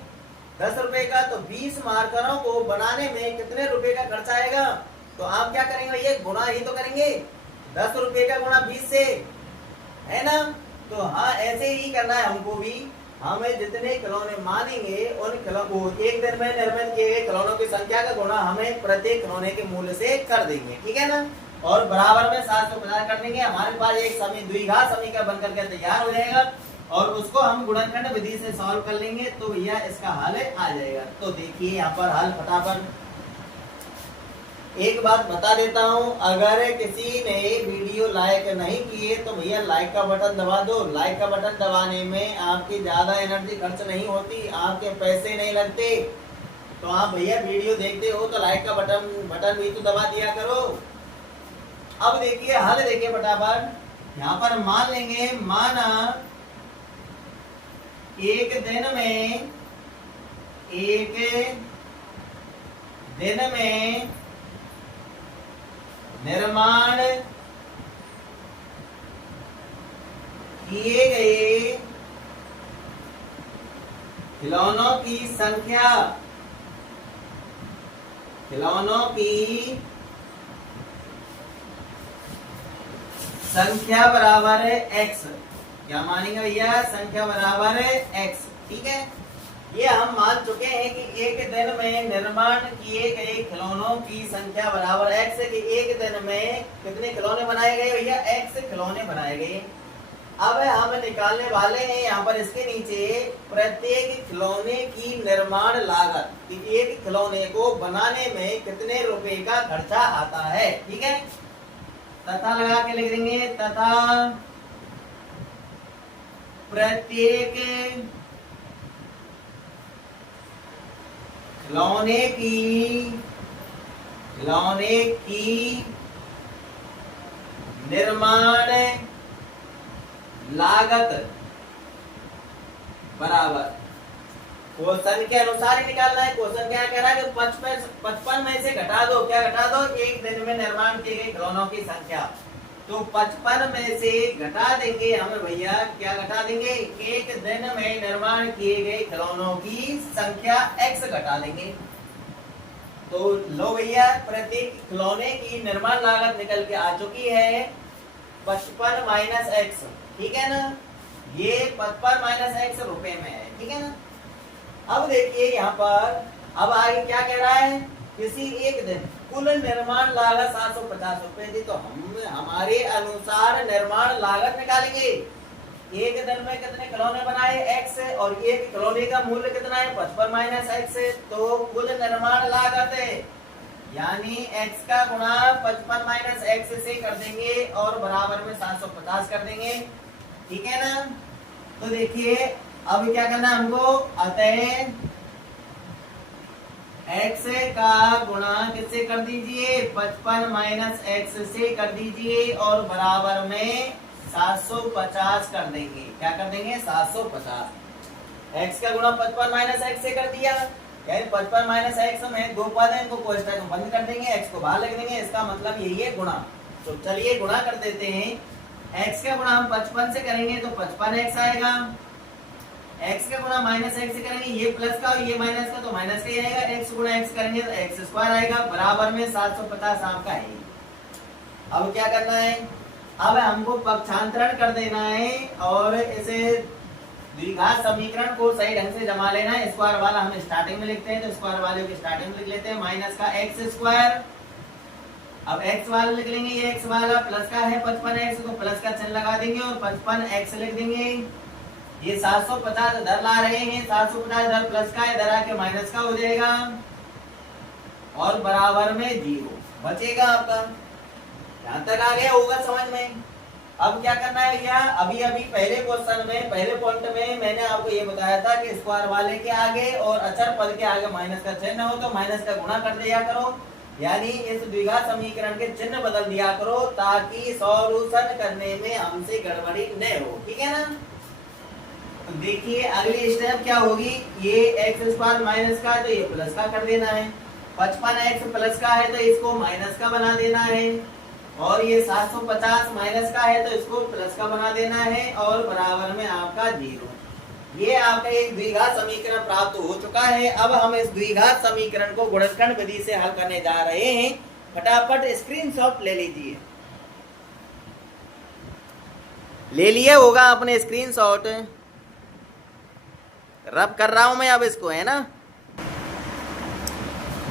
10 रुपए का। तो 20 मार्करों को बनाने में कितने रुपए का खर्चा आएगा? तो आप क्या करेंगे? ये गुणा ही तो करेंगे। 10 रुपए का गुणा 20 से, है ना। तो हाँ ऐसे ही करना है हमको भी हमें जितने खिलौने मानेंगे उन वो एक दिन में निर्मित किए गए खिलौनों की संख्या का गुणा हमें प्रत्येक खिलौने के मूल्य से कर देंगे, ठीक है ना। और बराबर में 750 कर देंगे। हमारे पास एक द्विघात समीकरण बनकर के तैयार हो जाएगा और उसको हम गुणनखंड विधि से सॉल्व कर लेंगे तो भैया इसका हल आ जाएगा। तो देखिए यहाँ पर हल फटाफट एक बात बता देता हूँ, अगर किसी ने वीडियो लाइक नहीं किए तो भैया लाइक का बटन दबा दो। लाइक का बटन दबाने में आपकी ज्यादा एनर्जी खर्च नहीं होती, आपके पैसे नहीं लगते। तो आप भैया वीडियो देखते हो तो लाइक का बटन भी तो दबा दिया करो। अब देखिए हल देखिए फटाफट। यहाँ पर मान लेंगे, माना एक दिन में निर्माण किए गए खिलौनों की संख्या बराबर है x। क्या मानेंगे भैया? संख्या बराबर है x, ठीक है। ये हम मान चुके हैं कि एक दिन में निर्माण किए गए खिलौनों की संख्या बराबर x है। कि एक दिन में कितने खिलौने बनाए गए भैया? x खिलौने बनाए गए। अब हम निकालने वाले हैं यहाँ पर इसके नीचे प्रत्येक खिलौने की निर्माण लागत, कि एक खिलौने को बनाने में कितने रुपए का खर्चा आता है, ठीक है। तथा लगा के लिख देंगे, तथा प्रत्येक खिलौने की निर्माण लागत बराबर क्वेश्चन के अनुसार ही निकालना है। क्वेश्चन क्या कह रहा है कि 55 में से घटा दो। क्या घटा दो? एक दिन में निर्माण किए गए खिलौनों की संख्या। तो 55 में से घटा देंगे हम भैया, क्या घटा देंगे? एक दिन में निर्माण किए गए खिलौनों की संख्या x घटा देंगे। तो लो भैया, प्रत्येक खिलौने की निर्माण लागत निकल के आ चुकी है 55 माइनस x, ठीक है ना। ये 55 माइनस x रुपए में है, ठीक है ना। अब देखिए यहाँ पर अब आगे क्या कह रहा है? किसी एक दिन कुल निर्माण लागत 750 रुपए थी, तो हम हमारे अनुसार निर्माण लागत निकालेंगे। एक दिन में कितने खिलौने बनाए? x, और एक खिलौने का मूल्य कितना है? 55 माइनस x। तो कुल निर्माण लागत है, यानी x का गुणा 55 माइनस x से कर देंगे और बराबर में 750 कर देंगे, ठीक है ना। तो देखिए अब क्या करना है हमको? अतः x का गुणा किससे कर दीजिए? 55 माइनस x से कर दीजिए और बराबर में 750 कर देंगे। क्या कर देंगे? 750। x का गुणा 55 माइनस x से कर दिया, यानी 55 माइनस x में दो पद है, इनको कोष्ठक में बंद कर देंगे, x को बाहर लिख देंगे। इसका मतलब यही है गुणा। तो चलिए गुणा कर देते हैं। x का गुणा हम 55 से करेंगे तो 55x आएगा। x का गुणा माइनस x से करेंगे, ये प्लस का और ये माइनस का, तो माइनस का ही आएगा। x गुणा x करेंगे तो x स्क्वायर आएगा, बराबर में 750 आपका है। अब क्या करना है? अब हमको पक्षांतरण कर देना है और इसे द्विघात समीकरण को सही ढंग से जमा लेना है। स्क्वायर वाला हम स्टार्टिंग में लिखते हैं, तो स्क्वायर वाले की स्टार्टिंग में लिख लेते हैं। माइनस का x स्क्वायर, अब x वाला लिख लेंगे, ये x वाला प्लस का है 55x, तो प्लस का चिन्ह लगा देंगे और 55x लिख देंगे। ये 750 इधर ला रहे हैं, 750 इधर प्लस का, इधर आके माइनस का हो जाएगा और बराबर में 0 बचेगा आपका। यहां तक आ गया होगा समझ में। अब क्या करना है भैया? अभी पहले क्वेश्चन में, पहले पॉइंट में मैंने आपको ये बताया था कि स्क्वायर वाले के आगे और अचर पद के आगे माइनस का चिन्ह हो तो माइनस का गुणा कर दिया करो, यानी इस द्विघात समीकरण के चिन्ह बदल दिया करो ताकि सॉल्यूशन करने में हमसे गड़बड़ी न हो, ठीक है ना। तो देखिए अगली स्टेप क्या होगी? ये एक्स स्क्वायर माइनस का, तो ये प्लस का कर देना है। 55x प्लस का है तो इसको माइनस का बना देना है, और ये 750 माइनस का है तो इसको प्लस का बना देना है और बराबर में आपका 0। ये आपका एक द्विघात समीकरण प्राप्त हो चुका है। अब हम इस द्विघात समीकरण को गुणनखंड विधि से हल करने जा रहे हैं। फटाफट स्क्रीनशॉट ले लीजिए। ले लिए होगा आपने स्क्रीनशॉट। रब कर रहा हूं मैं अब इसको, है ना।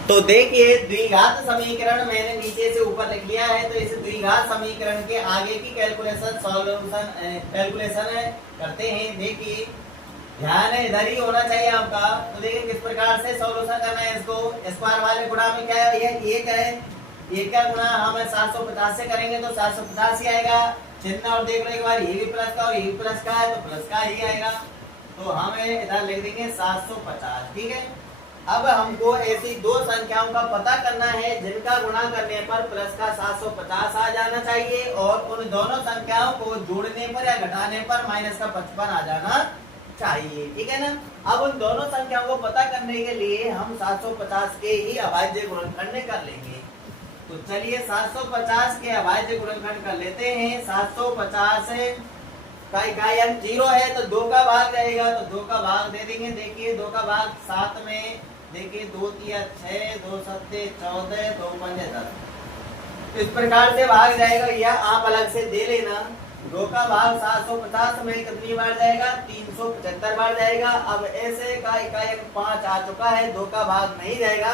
तो देखिए द्विघात समीकरण मैंने नीचे से ऊपर लिख लिया है। तो इस द्विघात समीकरण के आगे की कैलकुलेशन करते हैं। देखिए ध्यान इधर ही होना चाहिए आपका। तो देखिए किस प्रकार से सॉल्यूशन करना है इसको। स्क्वायर वाले गुणा में क्या है भैया, एक है, एक का गुणा हम 750 से करेंगे तो 750 ही आएगा। चिन्ह और देख लो एक बार, ये भी प्लस का और ये भी प्लस का है तो प्लस का ही आएगा। तो हम इधर लिख देंगे 750, ठीक है। अब हमको ऐसी दो संख्याओं का पता करना है जिनका गुणा करने पर प्लस का 750 आ जाना चाहिए और उन दोनों संख्याओं को जोड़ने पर या घटाने पर माइनस का 55 आ जाना चाहिए, ठीक है ना। अब उन दोनों संख्याओं को पता करने के लिए हम 750 के ही अभाज्य गुणनखंड कर लेंगे। तो चलिए 750 के अभाज्य गुणनखंड कर लेते हैं। 750 का इकाई अंक 0 है तो 2 का भाग रहेगा, तो 2 का भाग दे देंगे। देखिए 2 का भाग 7 में, देखिए 2 3 6, 2 7 14, 2 5 10, इस प्रकार से भाग जाएगा। या आप अलग से दे लेना। 2 का भाग 750 में कितनी बार जाएगा, 375 बार जाएगा। अब ऐसे का इकाई अंक 5 आ चुका है, 2 का भाग नहीं जाएगा।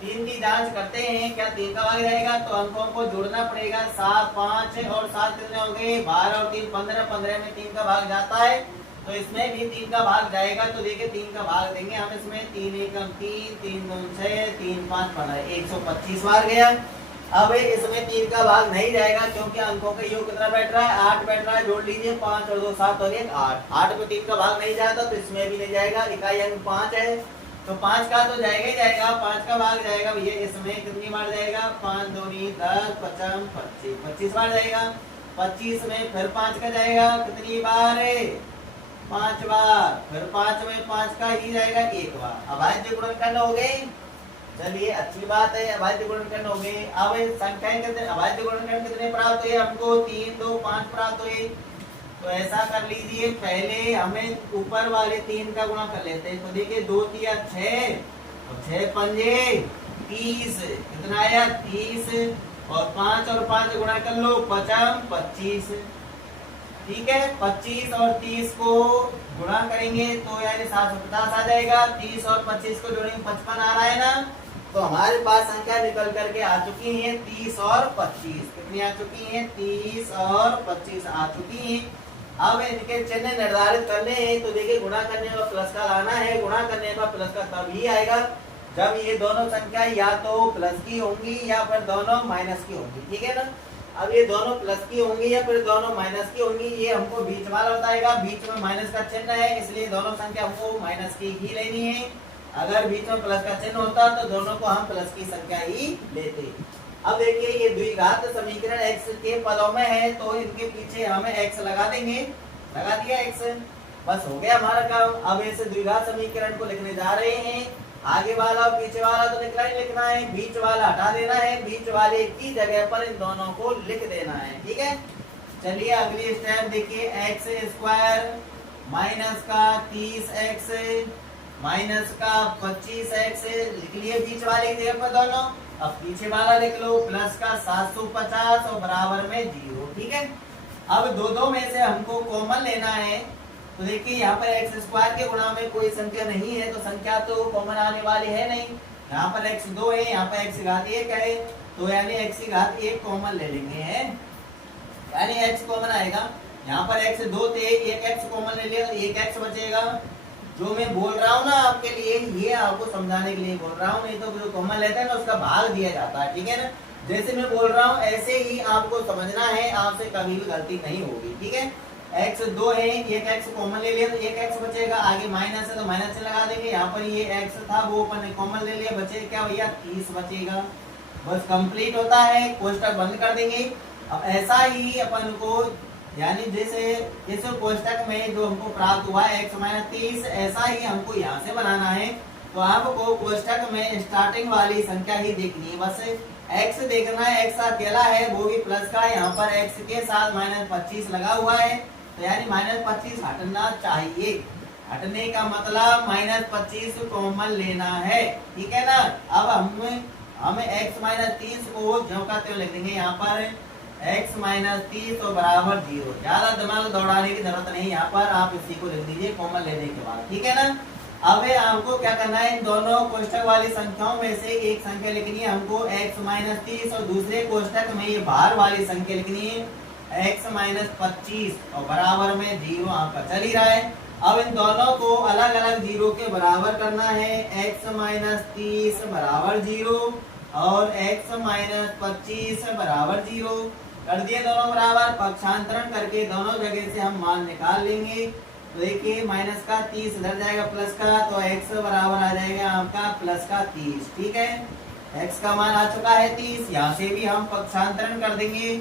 3 की जांच करते हैं, क्या 3 का भाग जाएगा। तो अंकों को जोड़ना पड़ेगा। 7 5 और 7 कितने हो गए, 12 और 3 15, 15 में 3 का भाग जाता है तो इसमें भी 3 का भाग जाएगा। तो देखिए 3 का भाग देंगे हम इसमें। 3 1 3, 3 2 6, 3 5 15, 125 बार गया। अब इसमें 3 का भाग नहीं जाएगा क्योंकि अंकों का योग कितना बैठ रहा है, 8 बैठ रहा है। जोड़ लीजिए 5 और 2 7 और 1 8, 8 में 3 का भाग नहीं जाता तो इसमें भी नहीं जाएगा। इकाई अंक 5 है तो 5 का तो जाएगा ही जाएगा। 5 का भाग जाएगा भैया इसमें कितनी बार जाएगा, 5 2 10 55 25, 25 बार जाएगा। 25 में फिर 5 का जाएगा, कितनी बार है, 5 बार। फिर 5 में 5 का ही जाएगा 1 बार। अभाज्य गुणनखंड हो गए। चलिए अच्छी बात है, अभाज्य गुणनखंड हो गए। अब संख्याएं कितने, अभाज्य गुणनखंड कितने प्राप्त हुए हमको, 3 2 5 प्राप्त हुए। तो ऐसा कर लीजिए, पहले हमें ऊपर वाले 3 का गुणा कर लेते हैं। तो देखिए 2 3 6, और 6 पंजे 30, कितना आया 30, और 5 और 5 गुणा कर लो 55 25, ठीक है। 25 और 30 को गुणा करेंगे तो यानी 750 आ जाएगा। 30 और 25 को जोड़ेंगे 55 आ रहा है ना। तो हमारे पास संख्या निकल करके आ चुकी है 30 और 25। कितनी आ चुकी है, 30 और 25 आ चुकी है। अब इनके चिन्ह निर्धारित करने हैं। तो देखिए गुणा करने पर प्लस का लाना है। गुणा करने पर प्लस का तभी आएगा जब ये दोनों संख्या या तो प्लस की होंगी या फिर दोनों माइनस की होंगी, ठीक है ना। अब ये दोनों प्लस की होंगी या फिर दोनों माइनस की होंगी, ये हमको बीच वाला बताएगा। बीच में माइनस का चिन्ह है इसलिए दोनों संख्या हमको माइनस की ही लेनी है। अगर बीच में प्लस का चिन्ह होता तो दोनों को हम प्लस की संख्या ही लेते। अब देखिए ये द्विघात समीकरण x के पदों में है तो इनके पीछे हमें x लगा देंगे। लगा दिया x, बस हो गया हमारा काम। अब इस द्विघात समीकरण को लिखने जा रहे हैं। आगे वाला और पीछे वाला तो लिखना ही लिखना है, बीच वाला हटा देना है। बीच वाले की जगह पर इन दोनों को लिख देना है, ठीक है। चलिए अगली स्टेप देखिए, एक्स स्क्वायर माइनस का 30x माइनस का 25x लिख लिए बीच वाले की जगह पर दोनों। अब पीछे वाला लिख लो प्लस का 750 और बराबर में 0, ठीक है। अब दो में से हमको कॉमन लेना है। तो देखिए यहाँ पर एक्स स्क्वायर के गुणा में कोई संख्या नहीं है तो संख्या तो कॉमन आने वाली है नहीं। यहाँ पर x 2 है, यहाँ पर x घात 1 है तो यानी x घात 1 कॉमन ले लेंगे हैं, यानी x कॉमन आएगा। यहाँ पर x 2 थे, एक x कॉमन ले लिया तो एक x बचेगा। जो मैं बोल रहा हूँ ना आपके लिए, ये आपको समझाने के लिए बोल रहा हूँ, नहीं तो जो कॉमन लेता है ना उसका भाग दिया जाता है, ठीक है ना। जैसे मैं बोल रहा हूँ ऐसे ही आपको समझना है, आपसे कभी भी गलती नहीं होगी, ठीक है। x 2 है, एक x कॉमन ले लिया तो एक x बचेगा। आगे माइनस है तो माइनस से लगा देंगे। यहाँ पर ये x था वो अपन ने कॉमन ले लिया, बचे क्या भैया 30 बचेगा। बस कंप्लीट होता है, कोष्टक बंद कर देंगे। अब ऐसा ही अपन को यानी जैसे इस कोष्टक में जो हमको प्राप्त हुआ x - 30, ऐसा ही हमको यहाँ से बनाना है। तो आपको कोष्टक में स्टार्टिंग वाली संख्या ही देखनी है, बस x देखना है। x अकेला है वो भी प्लस का, यहाँ पर x के साथ -25 लगा हुआ है तो यानी -25 हटना चाहिए। हटने का मतलब -25 कॉमन लेना है, ठीक है ना। अब हमें x - 30 को ज्यों का त्यों लिख देंगे। यहाँ पर x - 30 और बराबर 0। ज्यादा दिमाग दौड़ाने की जरूरत नहीं, यहाँ पर आप इसी को लिख दीजिए कॉमन लेने के बाद, ठीक है ना। अब हमको क्या करना है, इन दोनों कोष्टक वाली संख्याओं में से एक संख्या लिखनी है हमको x माइनस 30 और दूसरे कोष्टक में ये बाहर वाली संख्या लिखनी है x माइनस 25 और बराबर में 0 आपका चल ही रहा है। अब इन दोनों को अलग अलग 0 के बराबर करना है, x माइनस 30 बराबर 0 और x माइनस 25 बराबर 0 कर दिए दोनों बराबर। पक्षांतरण करके दोनों जगह से हम मान निकाल लेंगे। तो देखिए माइनस का 30 इधर जाएगा प्लस का, तो x बराबर आ जाएगा आपका प्लस का 30। ठीक है, x का मान आ चुका है 30। यहाँ से भी हम पक्षांतरण कर देंगे।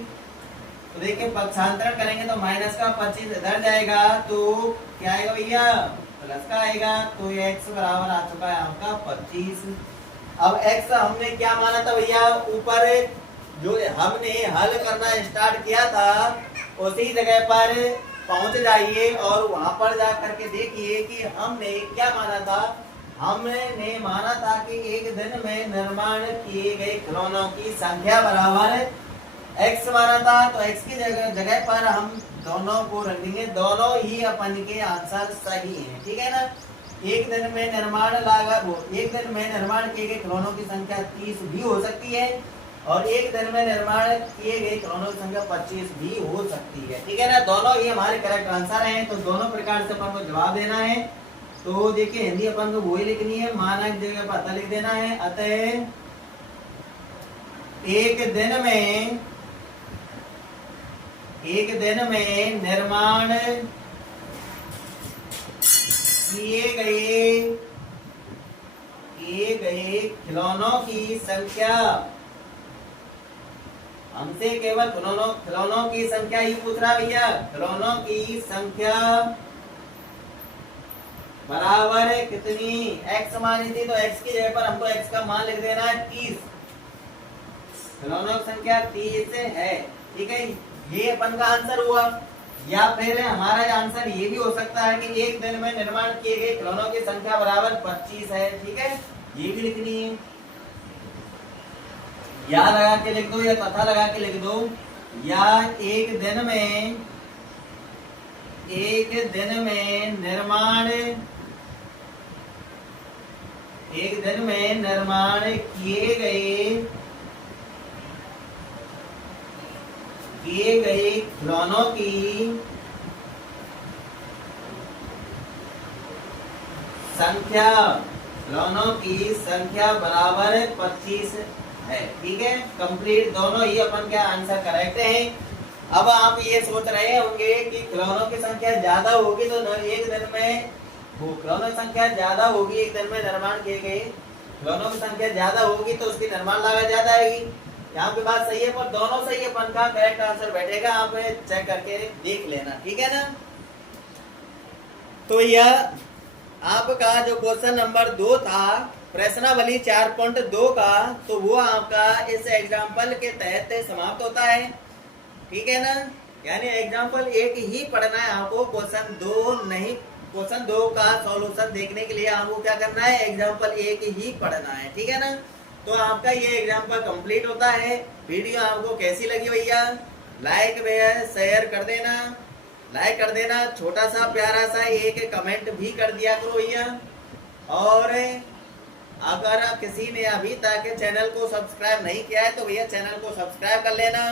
तो देखिए पक्षांतरण करेंगे तो माइनस का 25 इधर जाएगा, तो क्या आएगा भैया, प्लस का आएगा। तो ये x बराबर आ चुका है आपका 25। अब x हमने क्या माना था भैया, ऊपर जो हमने हल करना स्टार्ट किया था उसी जगह पर पहुंच जाइए और वहां पर जा करके देखिए कि हमने क्या माना था। हमने माना था कि एक दिन में निर्माण किए गए खिलौनों की संख्या बराबर x माना था। तो x की जगह पर हम दोनों को रख देंगे, दोनों ही अपन के आंसर सही हैं। ठीक है ना। एक दिन में निर्माण किए गए खिलौनों की संख्या 30 भी हो सकती है और एक दिन में निर्माण किए गए खिलौनों की संख्या 25 भी हो सकती है। ठीक है ना, दोनों ही हमारे करेक्ट आंसर हैं। तो दोनों प्रकार से अपन को जवाब देना है। तो देखिए हिंदी अपन को वही लिखनी है, मानक जगह पर अतः लिख देना है। अतः एक दिन में निर्माण किए गए खिलौनों की संख्या, हमसे केवल खिलौनों की संख्या ही पूछ रहा भैया। खिलौनों की संख्या बराबर कितनी, x मानी थी तो x की जगह पर हमको x का मान लिख देना है 30। खिलौनों की संख्या 30 है। ठीक है, ये अपन का आंसर हुआ। या फिर हमारा आंसर ये भी हो सकता है कि एक दिन में निर्माण किए गए खिलौनों की संख्या बराबर 25 है। ठीक है, ये भी लिखनी है। या लगा के लिख दो या तथा लगा के लिख दो। या एक दिन में निर्माण किए गए खिलौनों की संख्या बराबर 25 है। ठीक है, कंप्लीट दोनों ही अपन का आंसर करेक्ट है। अब आप ये सोच रहे होंगे कि खिलौनों की संख्या ज्यादा होगी तो एक दिन में खिलौनों की संख्या ज्यादा होगी, एक दिन में निर्माण किए गए खिलौनों की संख्या ज्यादा होगी तो उसकी निर्माण लागत ज्यादा आएगी। यहाँ पे बात सही है, पर दोनों सही अपन का करेक्ट आंसर बैठेगा। आप चेक करके देख लेना। ठीक है ना। तो यह आपका जो क्वेश्चन नंबर 2 था प्रश्नावली 4.2 का, तो वो आपका इस एग्जाम्पल के तहत समाप्त होता है। ठीक है ना, यानी एग्जाम्पल 1 ही पढ़ना है आपको, क्वेश्चन 2 नहीं। क्वेश्चन 2 का सॉल्यूशन देखने के लिए आपको क्या करना है, एग्जाम्पल 1 ही पढ़ना है। ठीक है ना। तो आपका ये एग्जाम्पल कंप्लीट होता है। वीडियो आपको कैसी लगी भैया, लाइक शेयर कर देना, लाइक कर देना, छोटा सा प्यारा सा एक कमेंट भी कर दिया करो भैया। और अगर किसी ने अभी तक चैनल को सब्सक्राइब नहीं किया है तो भैया चैनल को सब्सक्राइब कर लेना,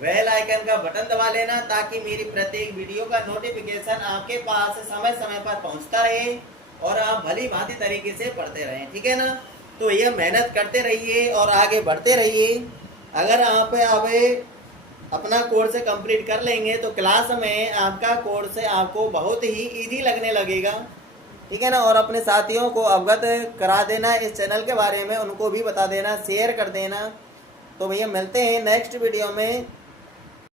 बेल आइकन का बटन दबा लेना, ताकि मेरी प्रत्येक वीडियो का नोटिफिकेशन आपके पास समय समय पर पहुंचता रहे और आप भली भांति तरीके से पढ़ते रहें। ठीक है ना। तो ये मेहनत करते रहिए और आगे बढ़ते रहिए। अगर आप अब अपना कोर्स कंप्लीट कर लेंगे तो क्लास में आपका कोर्स आपको बहुत ही इजी लगने लगेगा। ठीक है ना। और अपने साथियों को अवगत करा देना इस चैनल के बारे में, उनको भी बता देना, शेयर कर देना। तो भैया मिलते हैं नेक्स्ट वीडियो में।